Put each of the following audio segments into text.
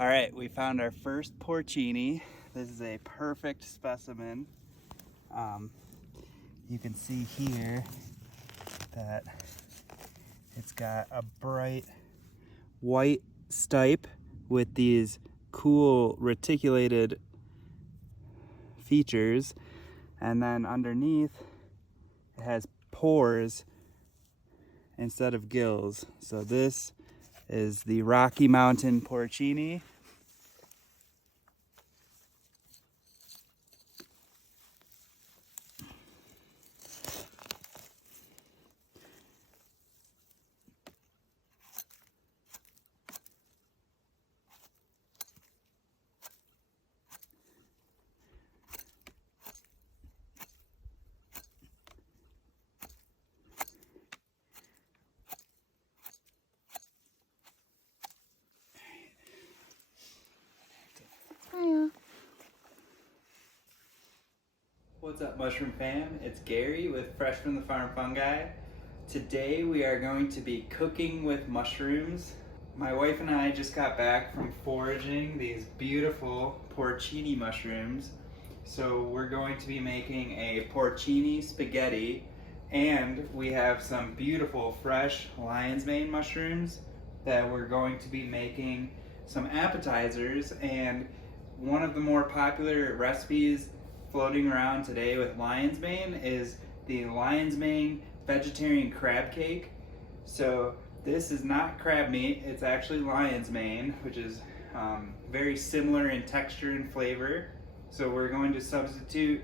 All right, we found our first porcini. This is a perfect specimen. You can see here that it's got a bright white stipe with these cool reticulated features, and then underneath it has pores instead of gills. So this is the Rocky Mountain porcini. What's up, mushroom fam? It's Gary with Fresh from the Farm Fungi. Today we are going to be cooking with mushrooms. My wife and I just got back from foraging these beautiful porcini mushrooms. So we're going to be making a porcini spaghetti, and we have some beautiful fresh lion's mane mushrooms that we're going to be making some appetizers. And one of the more popular recipes floating around today with lion's mane is the lion's mane vegetarian crab cake. So this is not crab meat, it's actually lion's mane, which is very similar in texture and flavor. So we're going to substitute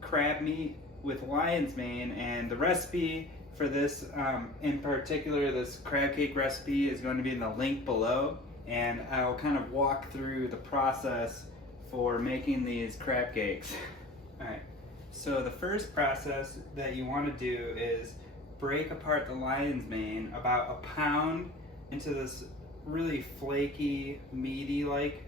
crab meat with lion's mane, and the recipe for this in particular, this crab cake recipe, is going to be in the link below, and I'll kind of walk through the process for making these crab cakes. Alright, so the first process that you want to do is break apart the lion's mane about a pound into this really flaky, meaty-like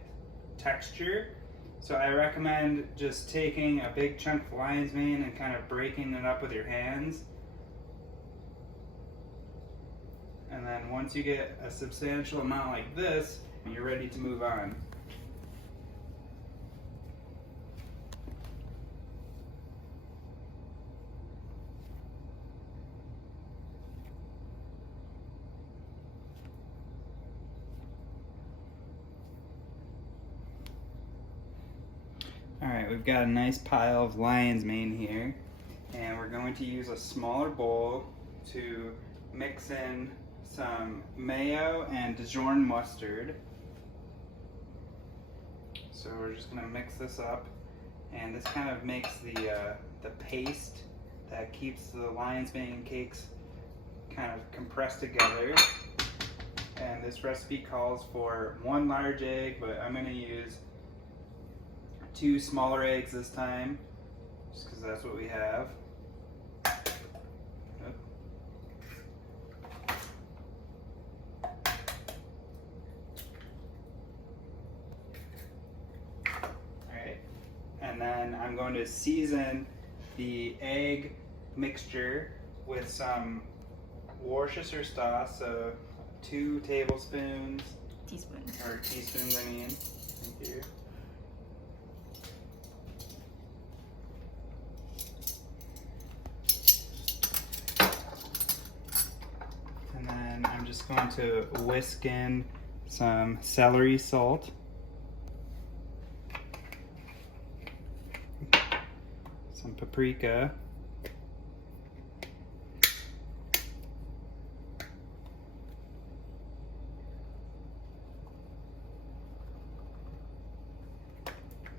texture. So I recommend just taking a big chunk of lion's mane and kind of breaking it up with your hands. And then once you get a substantial amount like this, you're ready to move on. Alright, we've got a nice pile of lion's mane here, and we're going to use a smaller bowl to mix in some mayo and Dijon mustard. So we're just going to mix this up, and this kind of makes the paste that keeps the lion's mane cakes kind of compressed together. And this recipe calls for 1 large egg, but I'm going to use 2 smaller eggs this time, just because that's what we have. Alright, and then I'm going to season the egg mixture with some Worcestershire sauce, so 2 tablespoons. Teaspoons. Or teaspoons, I mean. Thank you. And then I'm just going to whisk in some celery salt, some paprika,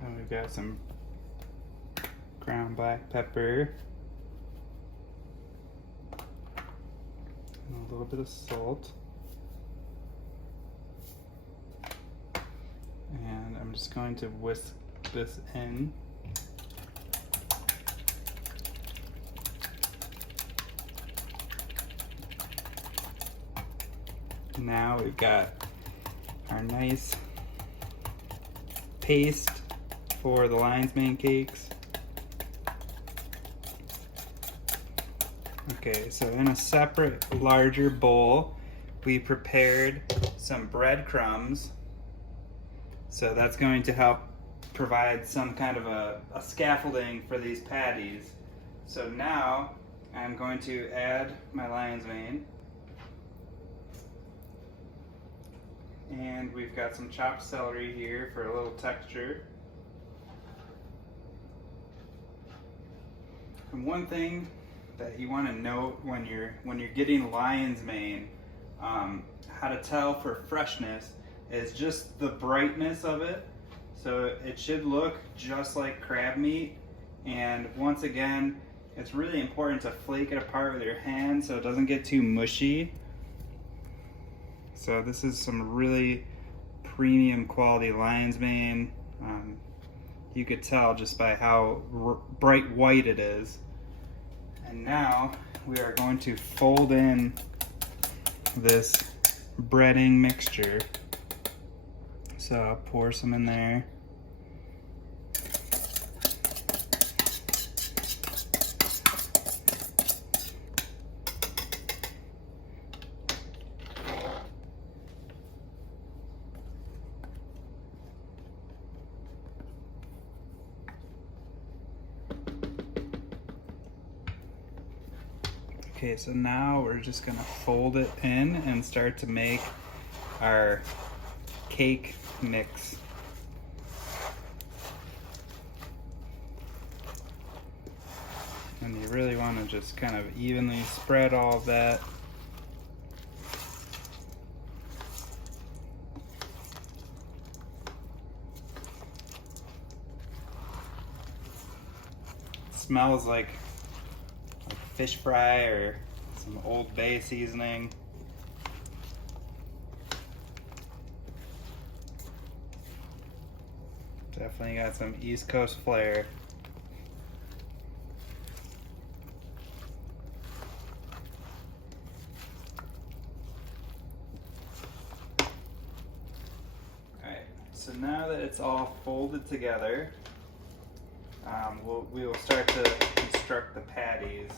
and we've got some ground black pepper, and a little bit of salt, and I'm just going to whisk this in. Now we've got our nice paste for the lion's mane cakes. Okay, so in a separate, larger bowl, we prepared some breadcrumbs. So that's going to help provide some kind of a scaffolding for these patties. So now I'm going to add my lion's mane. And we've got some chopped celery here for a little texture. And one thing that you want to note when you're getting lion's mane, how to tell for freshness is just the brightness of it. So it should look just like crab meat. And once again, it's really important to flake it apart with your hand so it doesn't get too mushy. So this is some really premium quality lion's mane. You could tell just by how bright white it is. And now we are going to fold in this breading mixture. So I'll pour some in there. Okay, so now we're just gonna fold it in and start to make our cake mix. And you really want to just kind of evenly spread all of that. It smells like fish fry or some Old Bay seasoning. Definitely got some East Coast flair. Alright, so now that it's all folded together, we will start to construct the patties.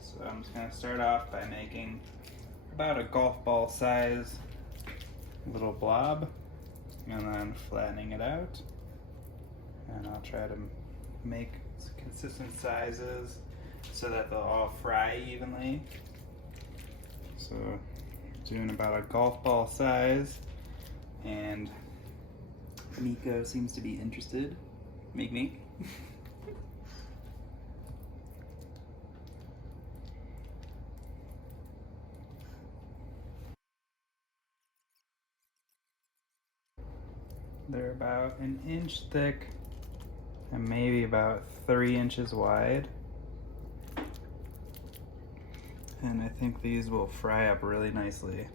So I'm just going to start off by making about a golf ball size little blob and then flattening it out. And I'll try to make consistent sizes so that they'll all fry evenly. So doing about a golf ball size, and Miko seems to be interested. Me. They're about an inch thick and maybe about 3 inches wide. And I think these will fry up really nicely.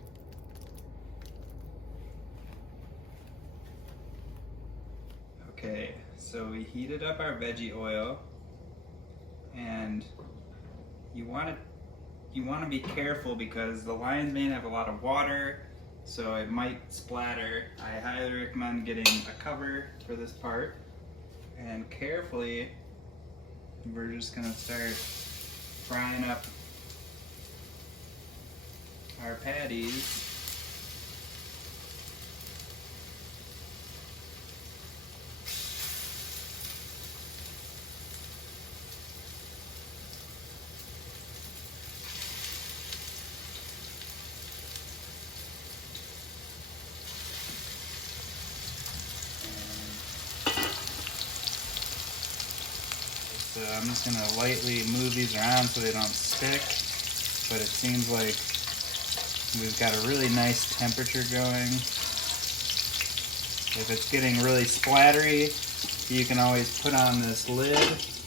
Okay, so we heated up our veggie oil, and you want to be careful because the lion's mane have a lot of water, so it might splatter. I highly recommend getting a cover for this part, and carefully we're just gonna start frying up our patties. So I'm just going to lightly move these around so they don't stick, but it seems like we've got a really nice temperature going. If it's getting really splattery, you can always put on this lid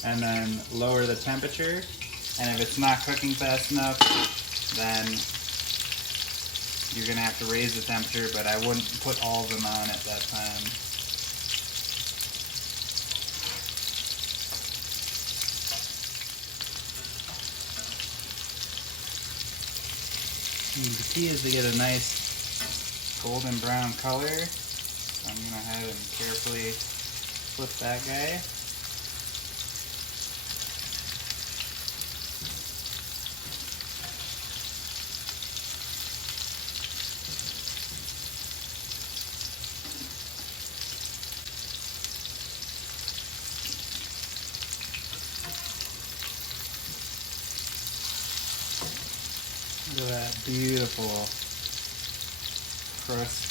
and then lower the temperature. And if it's not cooking fast enough, then you're going to have to raise the temperature, but I wouldn't put all of them on at that time. And the key is to get a nice golden brown color. So I'm going to go ahead and carefully flip that guy. Look at that beautiful crust.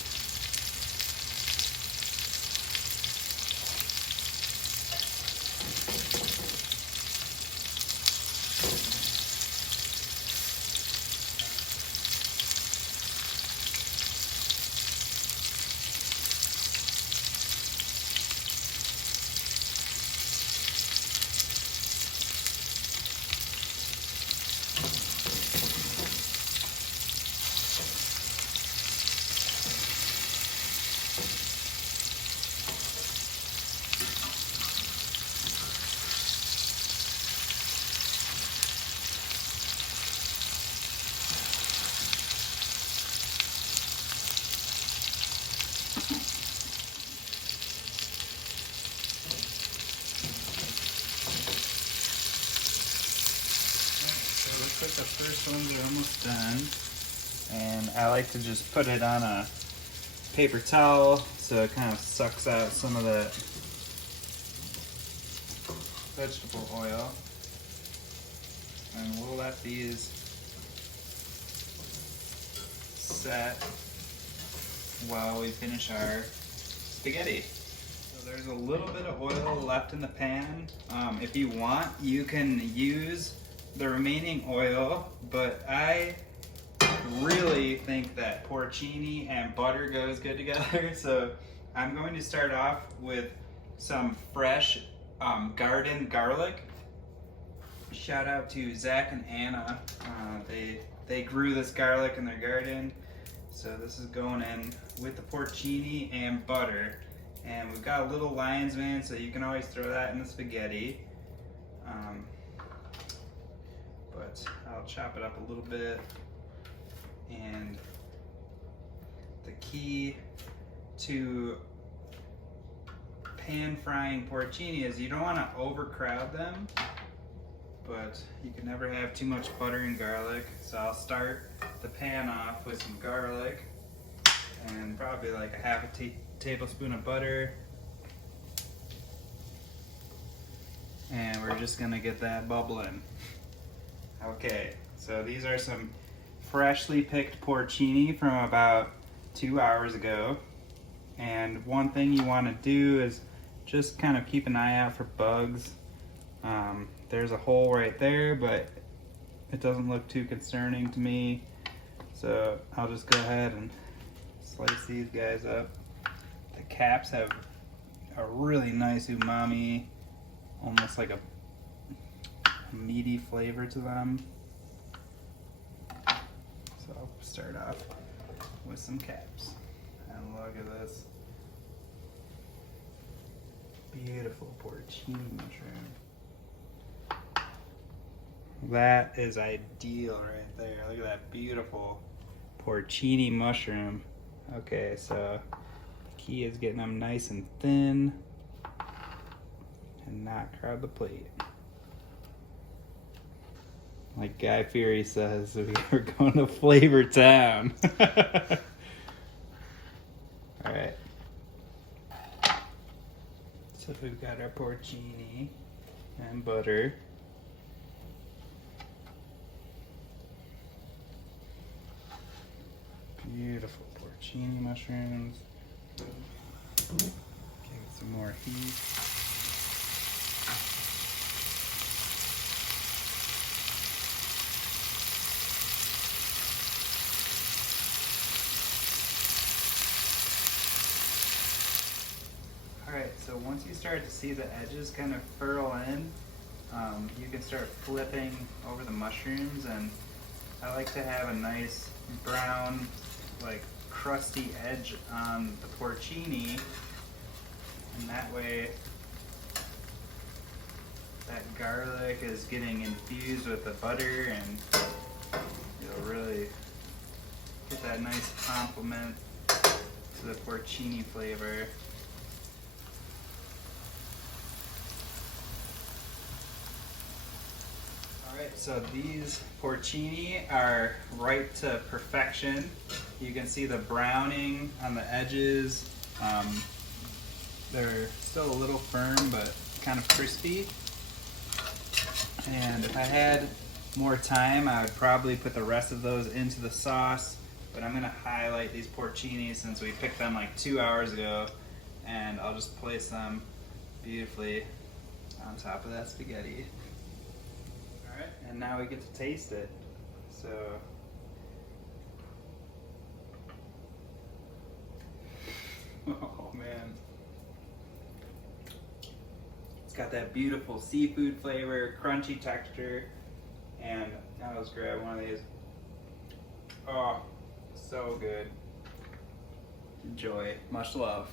Looks like the first ones are almost done, and I like to just put it on a paper towel so it kind of sucks out some of the vegetable oil, and we'll let these set while we finish our spaghetti. So there's a little bit of oil left in the pan. If you want, you can use the remaining oil, but I really think that porcini and butter goes good together. So I'm going to start off with some fresh garden garlic. Shout out to Zach and Anna. They grew this garlic in their garden. So this is going in with the porcini and butter. And we've got a little lion's mane, so you can always throw that in the spaghetti. But I'll chop it up a little bit. And the key to pan frying porcini is you don't want to overcrowd them, but you can never have too much butter and garlic. So I'll start the pan off with some garlic and probably like a half a tablespoon of butter. And we're just gonna get that bubbling. Okay, so these are some freshly picked porcini from about 2 hours ago. And one thing you want to do is just kind of keep an eye out for bugs. There's a hole right there, but it doesn't look too concerning to me. So I'll just go ahead and slice these guys up. The caps have a really nice umami, almost like a meaty flavor to them. So I'll start off with some caps. And look at this beautiful porcini mushroom. That is ideal right there. Look at that beautiful porcini mushroom. Okay, so the key is getting them nice and thin and not crowd the plate. Like Guy Fieri says, we are going to Flavor Town. Alright. So we've got our porcini and butter. Beautiful porcini mushrooms. Give it some more heat. Alright, so once you start to see the edges kind of furl in, you can start flipping over the mushrooms, and I like to have a nice brown, like crusty edge on the porcini, and that way that garlic is getting infused with the butter, and you'll really get that nice complement to the porcini flavor. Alright, so these porcini are ripe to perfection. You can see the browning on the edges. They're still a little firm, but kind of crispy. And if I had more time, I would probably put the rest of those into the sauce, but I'm gonna highlight these porcini since we picked them like 2 hours ago, and I'll just place them beautifully on top of that spaghetti. All right, and now we get to taste it. So, oh man. It's got that beautiful seafood flavor, crunchy texture, and now let's grab one of these. Oh, so good. Enjoy. Much love.